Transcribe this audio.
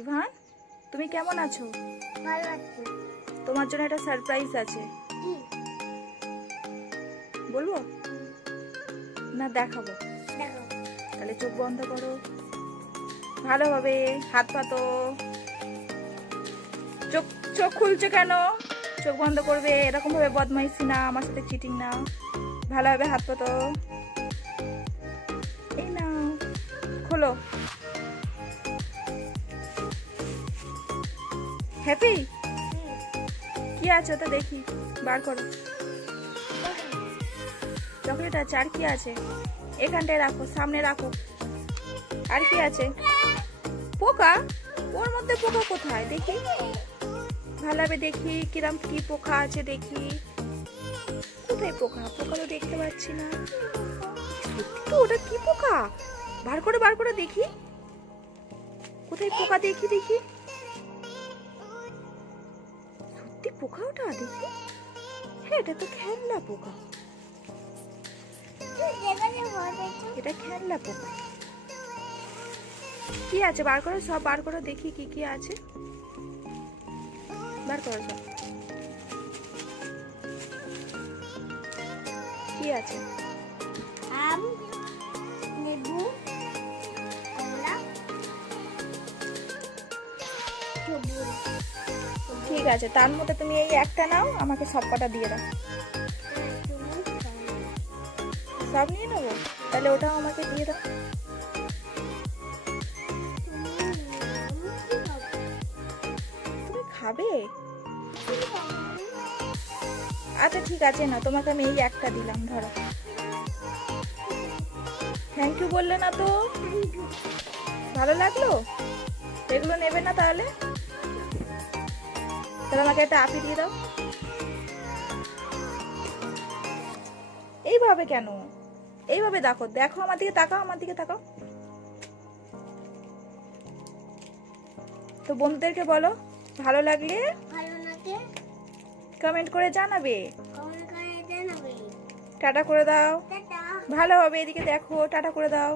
Ivan, তুমি কেমন আছো? ভালো আছি। তোমার জন্য একটা সারপ্রাইজ আছে। কি? বলবো না দেখাবো? দেখো। তাহলে চোখ বন্ধ করো ভালোভাবে, হাত পাতো। চোখ চোখ খুলছে কেন? চোখ বন্ধ করবে। এরকম ভাবে বদমাইশি না, আমার সাথে চিটিং না। ভালোভাবে হাত পাতো। এই না, খোলো। হ্যাপি? কি আছে ওটা দেখি, বার করো। চকলেট আছে। আর কি আছে? এখানটায় রাখো, সামনে রাখো। আর কি আছে? পোকা? ওর মধ্যে পোকা কোথায় দেখি? ভালোভাবে দেখি কিরম কি পোকা আছে দেখি। কোথায় পোকা? পোকা তো দেখতে পাচ্ছি না। সত্যি তো, ওটা কি পোকা? বার করে দেখি। কোথায় পোকা? দেখি দেখি। সত্যি পোকা ওটা? দেখি। হ্যাঁ, এটা তো খেলনা পোকা। এটা খেলনা পোকা। কি আছে? বার করো, সব বার করো দেখি কি কি আছে। বার করো সব। কি আছে? আম, লেবু, কমলা, সবুজ। ঠিক আছে, তার মধ্যে তুমি এই একটা নাও, আমাকে সব কটা দিয়ে দাও। সব নিয়ে নেবো? তাহলে ওটাও আমাকে দিয়ে দাও। তুমি খাবে? আচ্ছা ঠিক আছে, না তোমাকে আমি এই একটা দিলাম, ধরো। থ্যাংক ইউ বললে না তো? ভালো লাগলো? এগুলো নেবে না তাহলে? তাহলে আমাকে একটা আপি দিয়ে দাও। এইভাবে কেন? এইভাবে দেখো, দেখো আমার দিকে তাকাও, আমার দিকে তাকাও। তো বন্ধুদেরকে বলো, ভালো লাগলে কমেন্ট করে জানাবে। টাটা করে দাও। ভালো হবে, এদিকে দেখো, টাটা করে দাও।